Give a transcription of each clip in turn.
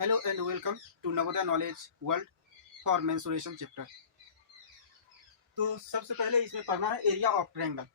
Hello and welcome to Navodaya Knowledge World for Mensuration chapter. तो सबसे पहले इसमें पढ़ना है एरिया ऑफ ट्रायंगल,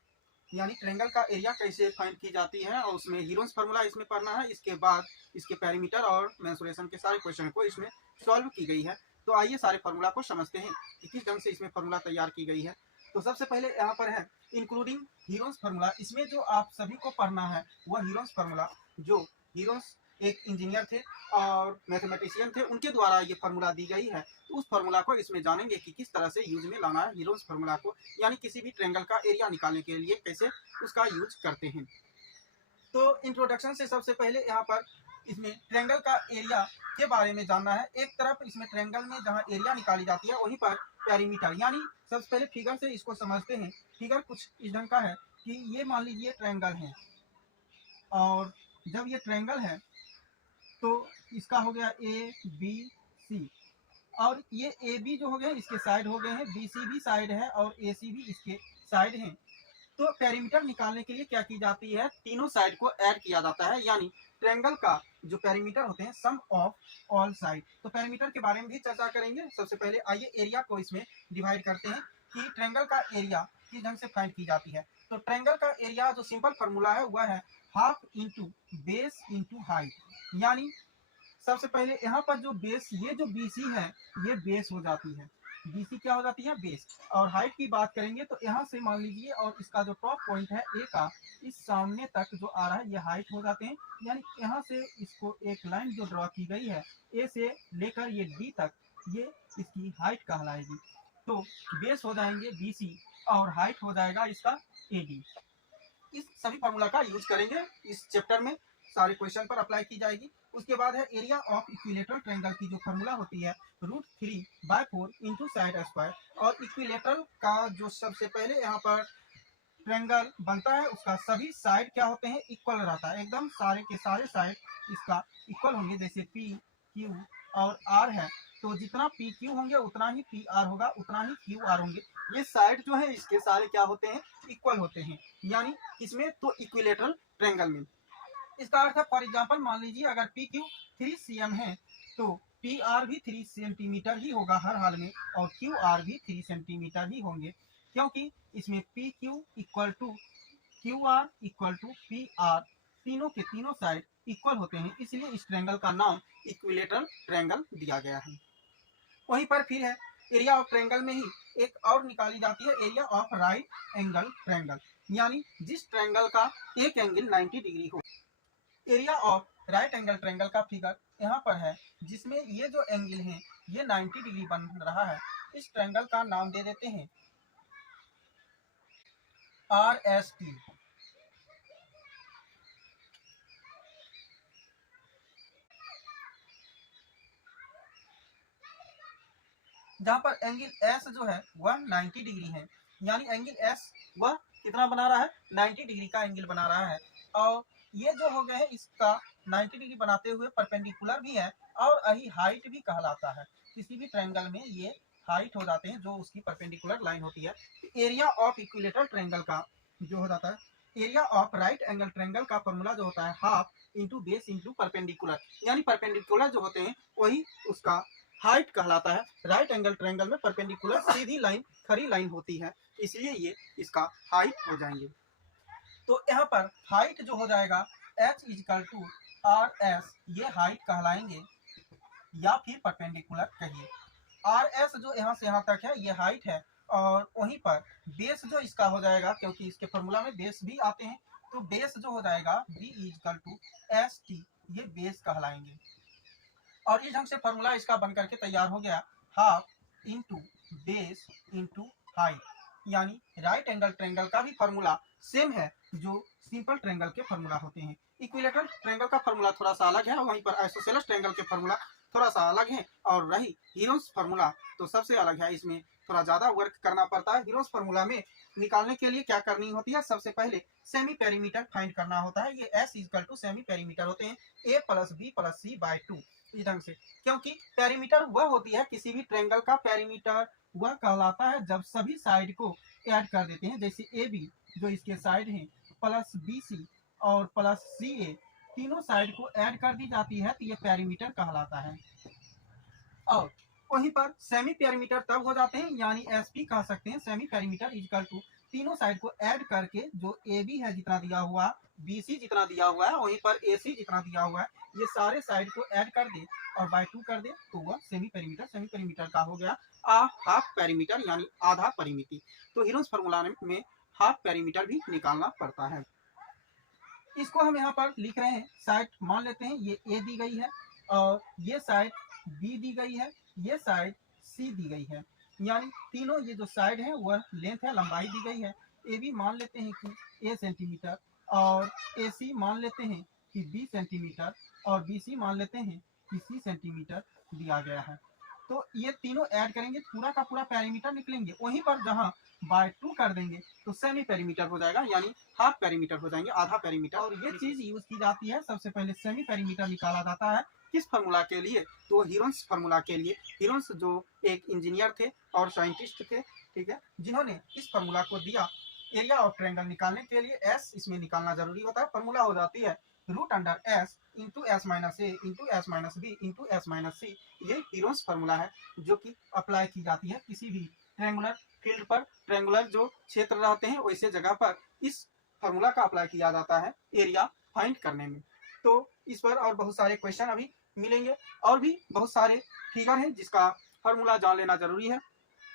यानी ट्रायंगल का एरिया कैसे फाइंड की जाती है और उसमें हीरोन्स फार्मूला इसमें पढ़ना है। इसके बाद इसके पेरीमीटर और मेंसुरेशन के सारे क्वेश्चन को इसमें सॉल्व की गई है। तो आइए सारे फार्मूला को समझते हैं कि किस ढंग से इसमें फार्मूला तैयार की गई है। तो सबसे पहले यहाँ पर है इंक्लूडिंग हीरोन्स फार्मूला। इसमें जो आप सभी को पढ़ना है वह हीरोन्स फार्मूला, जो हीरोन्स एक इंजीनियर थे और मैथमेटिशियन थे, उनके द्वारा ये फार्मूला दी गई है। तो उस फार्मूला को इसमें जानेंगे कि किस तरह से यूज में लाना है हीरोन्स फार्मूला को, यानी किसी भी ट्रायंगल का एरिया निकालने के लिए कैसे उसका यूज करते हैं। तो इंट्रोडक्शन से सबसे पहले यहाँ पर इसमें ट्रायंगल का एरिया के बारे में जानना है। एक तरफ इसमें ट्रायंगल में जहाँ एरिया निकाली जाती है वहीं पर पेरीमीटर, यानी सबसे पहले फिगर से इसको समझते हैं। फिगर कुछ इस ढंग का है कि ये मान लीजिए ट्रायंगल है, और जब ये ट्रायंगल है तो इसका हो गया ए बी सी, और ये ए बी जो हो गए इसके साइड हो गए हैं, बी सी भी साइड है और ए सी भी इसके साइड हैं। तो पेरीमीटर निकालने के लिए क्या की जाती है, तीनों साइड को ऐड किया जाता है, यानी ट्रायंगल का जो पेरीमीटर होते हैं सम ऑफ ऑल साइड। तो पेरीमीटर के बारे में भी चर्चा करेंगे। सबसे पहले आइए एरिया को इसमें डिवाइड करते हैं कि ट्रायंगल का एरिया किस ढंग से फाइंड की जाती है। तो ट्रायंगल का एरिया जो सिंपल फार्मूला है वह है half into base into height, यानी सबसे पहले यहाँ पर जो बेस, ये जो बीसी है ये बेस हो जाती है, बीसी क्या हो जाती है, बेस। और हाइट की बात करेंगे तो यहाँ से मान लीजिए, और इसका जो टॉप पॉइंट है ए का, इस सामने तक जो आ रहा है ये हाइट हो जाते हैं, यानी यहाँ से इसको एक लाइन जो ड्रॉ की गई है ए से लेकर ये डी तक, ये इसकी हाइट कहलाएगी। तो बेस हो जाएंगे बीसी और हाइट हो जाएगा इसका एडी। इस सभी फार्मूला का यूज करेंगे इस चैप्टर में, सारे क्वेश्चन पर अप्लाई की जाएगी। उसके बाद है एरिया ऑफ इक्विलेटरल ट्रायंगल की जो फार्मूला होती है √3/4 इंटू साइड स्क्वायर। और इक्विलेटरल का जो सबसे पहले यहाँ पर ट्रायंगल बनता है उसका सभी साइड क्या होते हैं, इक्वल रहता है, एकदम सारे के सारे साइड इसका इक्वल होंगे। जैसे पी क्यू और आर है, तो जितना पी क्यू होंगे उतना ही पी आर होगा, उतना ही क्यू आर होंगे। ये साइड जो है इसके सारे क्या होते हैं, इक्वल होते हैं, यानी इसमें तो इक्विलेटरल ट्रायंगल में। इसका अर्थ है फॉर एग्जाम्पल मान लीजिए अगर पी क्यू 3 cm है तो पी आर भी 3 सेंटीमीटर ही होगा हर हाल में, और क्यू आर भी 3 सेंटीमीटर ही होंगे, क्योंकि इसमें P Q equal to Q R equal to P R, तीनों के तीनों साइड इक्वल होते हैं, इसलिए इस ट्रायंगल का नाम इक्विलेटरल ट्रायंगल दिया गया है। वहीं पर फिर है एरिया ऑफ ट्रायंगल में ही एक और निकाली जाती है area of right angle triangle, यानी जिस ट्रायंगल का एक एंगल 90 डिग्री हो। Area of right angle triangle का फिगर यहाँ पर है, जिसमें ये जो एंगल है ये 90 डिग्री बन रहा है। इस ट्रायंगल का नाम दे देते हैं आर एस टी। जहाँ पर एंगल एस जो है वह 90 डिग्री है, यानी एंगल एस वह कितना बना रहा है, 90 डिग्री का एंगल बना रहा है। और ये जो हो गया है इसका 90 डिग्री बनाते हुए परपेंडिकुलर भी है, और यही हाइट भी कहलाता है। किसी भी ट्रायंगल में ये हाइट हो जाते हैं जो उसकी परपेंडिकुलर लाइन होती है। एरिया ऑफ इक्विलेटरल ट्रायंगल का जो हो जाता है area of right angle triangle का फॉर्मूला जो होता है half into base into perpendicular, यानी परपेंडिकुलर जो होते हैं वही उसका हाइट कहलाता है। राइट एंगल ट्रायंगल में परपेंडिकुलर सीधी लाइन खड़ी लाइन होती है, इसलिए ये इसका हाइट हो जाएंगे। तो यहाँ पर हाइट जो हो जाएगा h is equal to R S, ये हाइट कहलाएंगे, या फिर परपेंडिकुलर कहिए। आर एस जो यहाँ से यहाँ तक है ये हाइट है, और वहीं पर बेस जो इसका हो जाएगा, क्योंकि इसके फॉर्मूला में बेस भी आते हैं, तो बेस जो हो जाएगा B is equal to S T, ये बेस कहलाएंगे। और इस ढंग से फॉर्मूला इसका बन करके तैयार हो गया half into base into height, यानी राइट एंगल ट्रायंगल का भी फॉर्मूला सेम है जो सिंपल ट्रायंगल के फॉर्मूला होते हैं। इक्विलेटरल ट्रायंगल का फॉर्मूला थोड़ा सा अलग है, वहीं पर आइसोसेलेस ट्रायंगल के फॉर्मूला थोड़ा सा अलग है, और रही हीरोन्स फार्मूला तो सबसे अलग है, इसमें थोड़ा ज्यादा वर्क करना पड़ता है। हीरोन्स फार्मूला में निकालने के लिए क्या करनी होती है, सबसे पहले सेमी पेरीमीटर फाइंड करना होता है। ये S equal to semi perimeter होते हैं A plus B plus C by 2, इस ढंग से। क्योंकि पेरीमीटर वह होती है, किसी भी ट्रायंगल का पेरीमीटर वह कहलाता है जब सभी साइड को ऐड कर देते हैं, जैसे ए बी जो इसके साइड हैं प्लस बी सी और प्लस सी ए तीनों साइड को ऐड कर दी जाती है तो ये पेरीमीटर कहलाता है। और वहीं पर सेमी पेरीमीटर तब हो जाते हैं, यानी एसपी कह सकते हैं, सेमी पेरीमीटर इक्वल टू तीनों साइड को ऐड करके जो ए बी है जितना दिया हुआ, बी सी जितना दिया हुआ है, वहीं पर ए सी जितना दिया हुआ है, ये सारे साइड को ऐड कर दे और बाय 2 कर दे तो वह सेमी पेरीमीटर। सेमी पेरीमीटर का हो गया हाफ पेरीमीटर यानी आधा परिमिति। तो हीरोज फार्मूला में हाफ पेरीमीटर भी निकालना पड़ता है। इसको हम यहाँ पर लिख रहे हैं, साइड मान लेते हैं ये ए दी गई है और ये साइड बी दी गई है, ये साइड सी दी गई है, यानी तीनों ये जो साइड है वह लेंथ है, लंबाई दी गई है। ए बी मान लेते हैं कि ए सेंटीमीटर और ए सी मान लेते हैं कि बी सेंटीमीटर और बी सी मान लेते हैं कि सी सेंटीमीटर दिया गया है। तो ये तीनों ऐड करेंगे पूरा का पूरा पेरीमीटर निकलेंगे। वहीं पर जहां बाय 2 कर देंगे तो सेमी पेरीमीटर हो जाएगा, यानी हाफ पेरीमीटर हो जाएंगे, आधा पेरीमीटर। और ये चीज यूज की जाती है, सबसे पहले सेमी पेरीमीटर निकाला जाता है किस फार्मूला के लिए, तो हीरोन्स फार्मूला के लिए। हीरोन्स जो एक इंजीनियर थे और साइंटिस्ट थे, ठीक है, जिन्होंने इस फार्मूला को दिया एरिया ऑफ ट्रायंगल निकालने के लिए। एस इसमें निकालना जरूरी होता है। फार्मूला हो जाती है root under S into S minus A into S minus B into S minus C. ये हीरोन्स फार्मूला है जो कि अप्लाई की जाती है किसी भी ट्रायंगुलर फील्ड पर, ट्रायंगुलर जो क्षेत्र रहते हैं वैसे जगह पर इस फार्मूला का अप्लाई किया जाता है एरिया फाइंड करने में। तो इस पर और बहुत सारे क्वेश्चन अभी मिलेंगे और भी बहुत सारे फिगर हैं जिसका फार्मूला जान लेना जरूरी है।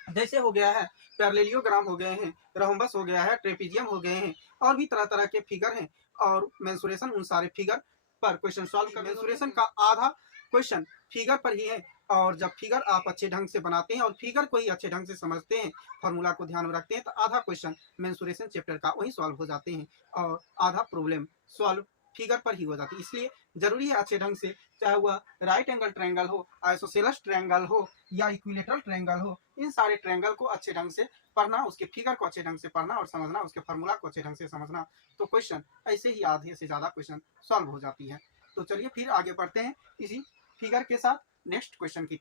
जैसे हो गया है पैरेललोग्राम हो गए हैं, रोम्बस हो गया है, ट्रेपीजियम हो गए हैं, और भी तरह तरह के फिगर हैं और मेंसुरेशन उन सारे फिगर पर क्वेश्चन सॉल्व कर। मेंसुरेशन का आधा क्वेश्चन फिगर पर ही है और जब फिगर आप अच्छे ढंग से बनाते हैं और फिगर को ही अच्छे ढंग से समझते हैं, फार्मूला को ध्यान में रखते हैं, तो आधा क्वेश्चन मेंसुरेशन चैप्टर का वही सॉल्व हो जाते हैं और आधा प्रॉब्लम सॉल्व फिगर पर ही हो जाती है। इसलिए जरूरी है अच्छे ढंग से, चाहे वह राइट एंगल ट्रायंगल हो, आइसोसेलेस ट्रायंगल हो या इक्विलेटरल ट्रायंगल हो, इन सारे ट्रायंगल को अच्छे ढंग से पढ़ना, उसके फिगर को अच्छे ढंग से पढ़ना और समझना, उसके फार्मूला को अच्छे ढंग से समझना, तो क्वेश्चन ऐसे ही आधे से ज्यादा क्वेश्चन सॉल्व हो जाती है। तो चलिए फिर आगे बढ़ते हैं इसी फिगर के साथ नेक्स्ट क्वेश्चन की तरफ।